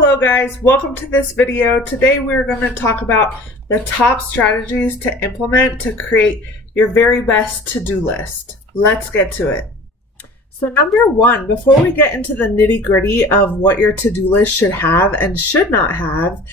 Hello guys, welcome to this video. Today we're going to talk about the top strategies to implement to create your very best to-do list. Let's get to it. So number one, before we get into the nitty-gritty of what your to-do list should have and should not have,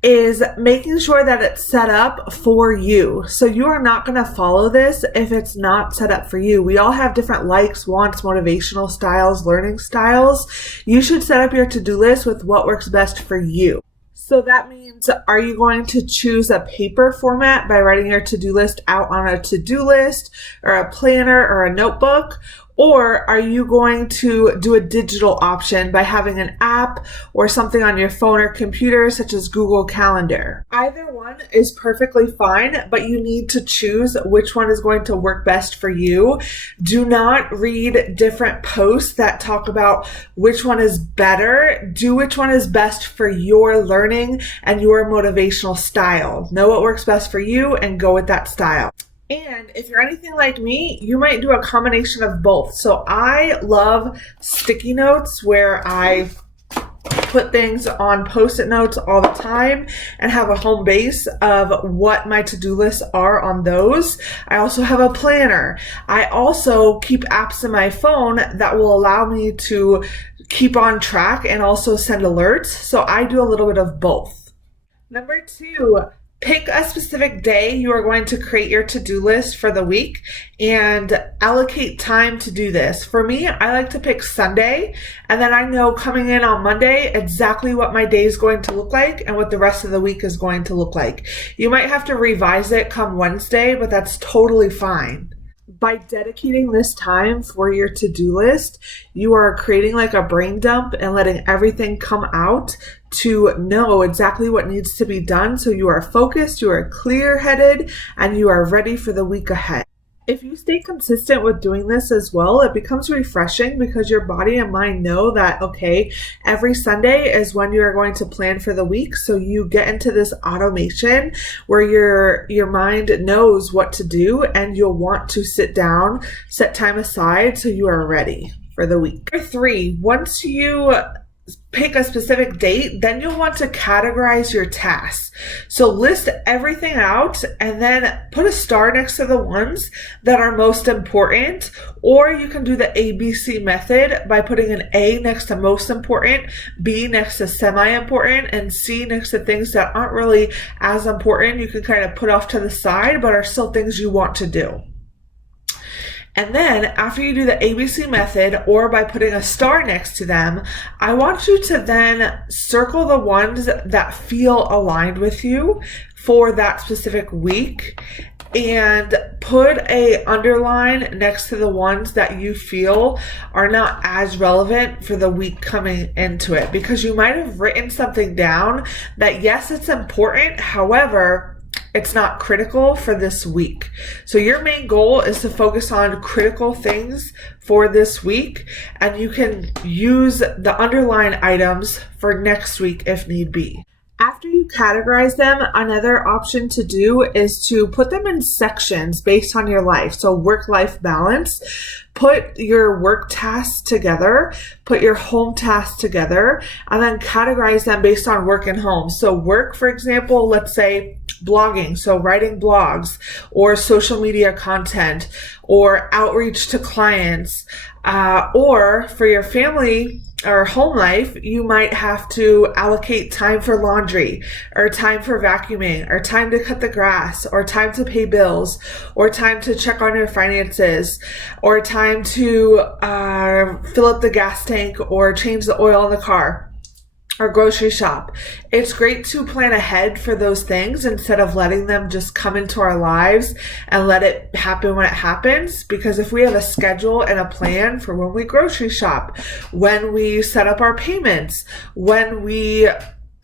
is making sure that it's set up for you. So you are not going to follow this if it's not set up for you. We all have different likes, wants, motivational styles, learning styles. You should set up your to-do list with what works best for you. So that means, are you going to choose a paper format by writing your to-do list out on a to-do list or a planner or a notebook? Or are you going to do a digital option by having an app or something on your phone or computer, such as Google Calendar? Either one is perfectly fine, but you need to choose which one is going to work best for you. Do not read different posts that talk about which one is better. Do which one is best for your learning and your motivational style. Know what works best for you and go with that style. And if you're anything like me, you might do a combination of both. So I love sticky notes where I put things on Post-it notes all the time and have a home base of what my to-do lists are on those. I also have a planner. I also keep apps in my phone that will allow me to keep on track and also send alerts. So I do a little bit of both. Number two, pick a specific day you are going to create your to-do list for the week and allocate time to do this. For me, I like to pick Sunday, and then I know coming in on Monday exactly what my day is going to look like and what the rest of the week is going to look like. You might have to revise it come Wednesday, but that's totally fine. By dedicating this time for your to-do list, you are creating like a brain dump and letting everything come out to know exactly what needs to be done. So you are focused, you are clear-headed, and you are ready for the week ahead. If you stay consistent with doing this as well, it becomes refreshing because your body and mind know that, okay, every Sunday is when you are going to plan for the week. So you get into this automation where your mind knows what to do and you'll want to sit down, set time aside so you are ready for the week. Number three, once you pick a specific date, then you'll want to categorize your tasks. So list everything out and then put a star next to the ones that are most important, or you can do the ABC method by putting an A next to most important, B next to semi-important, and C next to things that aren't really as important. You can kind of put off to the side, but are still things you want to do. And then after you do the ABC method, or by putting a star next to them, I want you to then circle the ones that feel aligned with you for that specific week and put a underline next to the ones that you feel are not as relevant for the week coming into it. Because you might have written something down that, yes, it's important, however, it's not critical for this week. So your main goal is to focus on critical things for this week, and you can use the underline items for next week if need be. After you categorize them, another option to do is to put them in sections based on your life. So work-life balance. Put your work tasks together, put your home tasks together, and then categorize them based on work and home. So work, for example, let's say blogging, so writing blogs or social media content or outreach to clients, or for your family or home life, you might have to allocate time for laundry or time for vacuuming or time to cut the grass or time to pay bills or time to check on your finances or time to fill up the gas tank or change the oil in the car or grocery shop. It's great to plan ahead for those things instead of letting them just come into our lives and let it happen when it happens. Because if we have a schedule and a plan for when we grocery shop, when we set up our payments, when we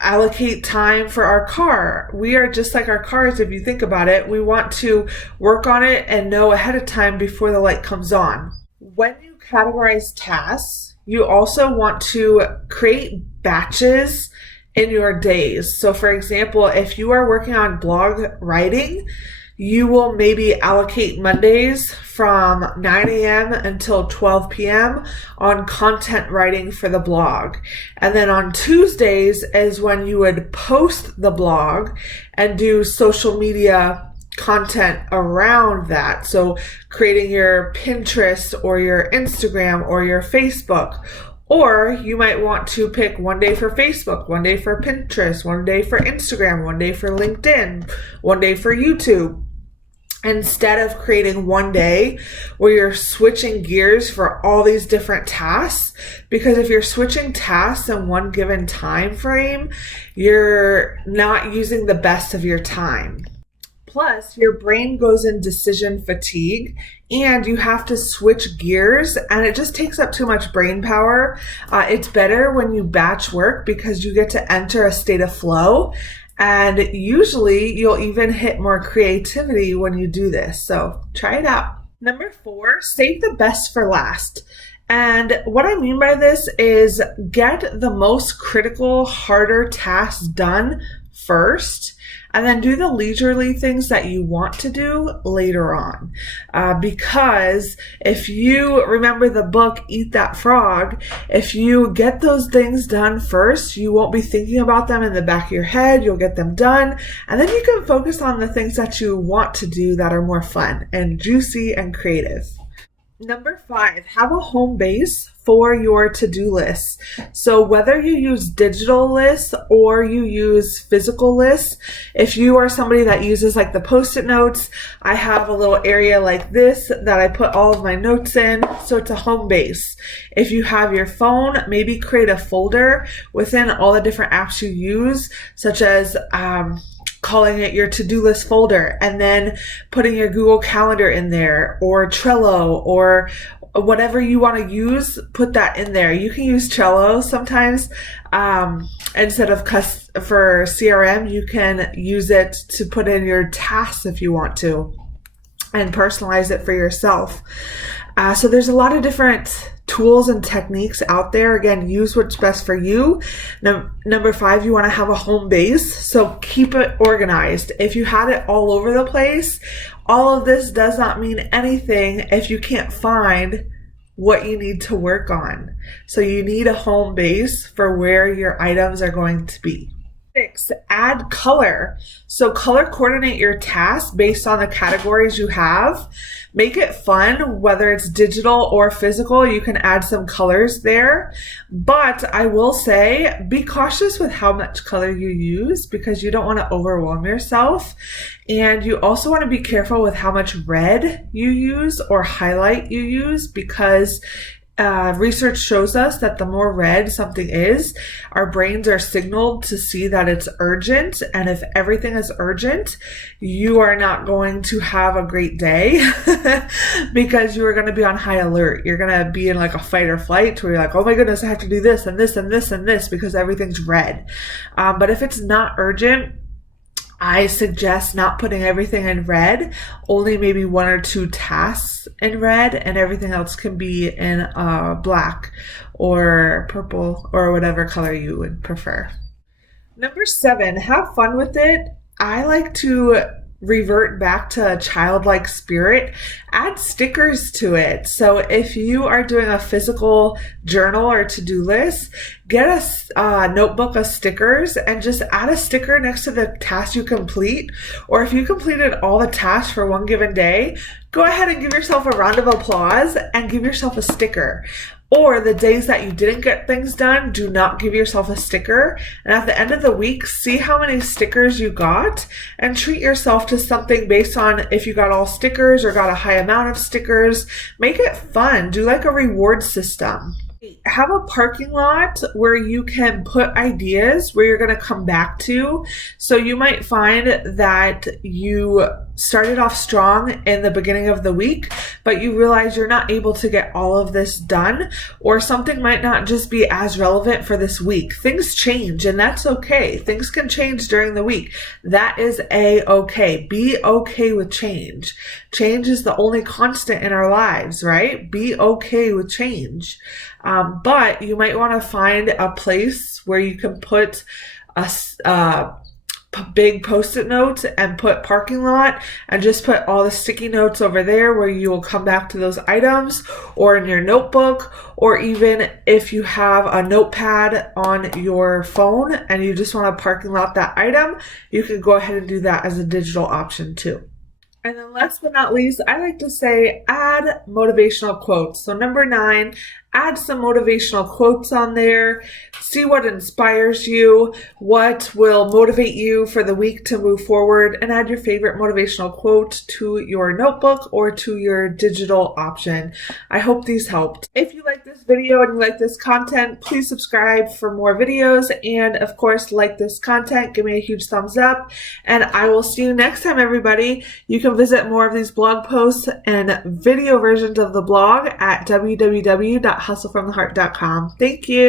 allocate time for our car, we are just like our cars. If you think about it, we want to work on it and know ahead of time before the light comes on. When you categorize tasks, you also want to create batches in your days. So for example, if you are working on blog writing, you will maybe allocate Mondays from 9 a.m. until 12 p.m. on content writing for the blog. And then on Tuesdays is when you would post the blog and do social media content around that. So creating your Pinterest or your Instagram or your Facebook. Or you might want to pick one day for Facebook, one day for Pinterest, one day for Instagram, one day for LinkedIn, one day for YouTube. Instead of creating one day where you're switching gears for all these different tasks, because if you're switching tasks in one given time frame, you're not using the best of your time. Plus, your brain goes in decision fatigue and you have to switch gears and it just takes up too much brain power. It's better when you batch work because you get to enter a state of flow. And usually you'll even hit more creativity when you do this. So try it out. Number 4, save the best for last. And what I mean by this is get the most critical, harder tasks done first, and then do the leisurely things that you want to do later on. Because if you remember the book, Eat That Frog, if you get those things done first, you won't be thinking about them in the back of your head. You'll get them done. And then you can focus on the things that you want to do that are more fun and juicy and creative. Number 5, have a home base for your to-do lists. So whether you use digital lists or you use physical lists, if you are somebody that uses like the Post-it notes, I have a little area like this that I put all of my notes in. So it's a home base. If you have your phone, maybe create a folder within all the different apps you use, such as calling it your to-do list folder, and then putting your Google Calendar in there, or Trello, or whatever you want to use, put that in there. You can use Trello sometimes. Instead of for CRM, you can use it to put in your tasks if you want to, and personalize it for yourself. So there's a lot of different tools and techniques out there. Again, use what's best for you. Number 5, you want to have a home base. So keep it organized. If you had it all over the place, all of this does not mean anything if you can't find what you need to work on. So you need a home base for where your items are going to be. 6, add color. So color coordinate your tasks based on the categories you have. Make it fun, whether it's digital or physical. You can add some colors there. But I will say, be cautious with how much color you use because you don't want to overwhelm yourself. And you also want to be careful with how much red you use or highlight you use, because research shows us that the more red something is, our brains are signaled to see that it's urgent. And if everything is urgent, you are not going to have a great day because you are going to be on high alert. You're going to be in like a fight or flight where you're like, oh my goodness, I have to do this and this and this and this because everything's red. But if it's not urgent, I suggest not putting everything in red, only maybe 1 or 2 tasks in red, and everything else can be in black or purple or whatever color you would prefer. Number 7, have fun with it. I like to revert back to a childlike spirit. Add stickers to it. So if you are doing a physical journal or to-do list, get a notebook of stickers and just add a sticker next to the task you complete. Or if you completed all the tasks for one given day, go ahead and give yourself a round of applause and give yourself a sticker. Or the days that you didn't get things done, do not give yourself a sticker. And at the end of the week, see how many stickers you got and treat yourself to something based on if you got all stickers or got a high amount of stickers. Make it fun. Do like a reward system. Have a parking lot where you can put ideas where you're going to come back to. So you might find that you started off strong in the beginning of the week, but you realize you're not able to get all of this done, or something might not just be as relevant for this week. Things change, and that's okay. Things can change during the week. That is a-okay. Be okay with change. Change is the only constant in our lives, right? Be okay with change. But you might want to find a place where you can put big post-it notes and put parking lot and just put all the sticky notes over there where you will come back to those items, or in your notebook, or even if you have a notepad on your phone and you just want to parking lot that item, you can go ahead and do that as a digital option too. And then last but not least, I like to say add motivational quotes. So number 9, add some motivational quotes on there. See what inspires you, what will motivate you for the week to move forward, and add your favorite motivational quote to your notebook or to your digital option. I hope these helped. If you like this video and you like this content, please subscribe for more videos. And of course, like this content, give me a huge thumbs up. And I will see you next time, everybody. You can visit more of these blog posts and video versions of the blog at www.hustlefromtheheart.com. Thank you.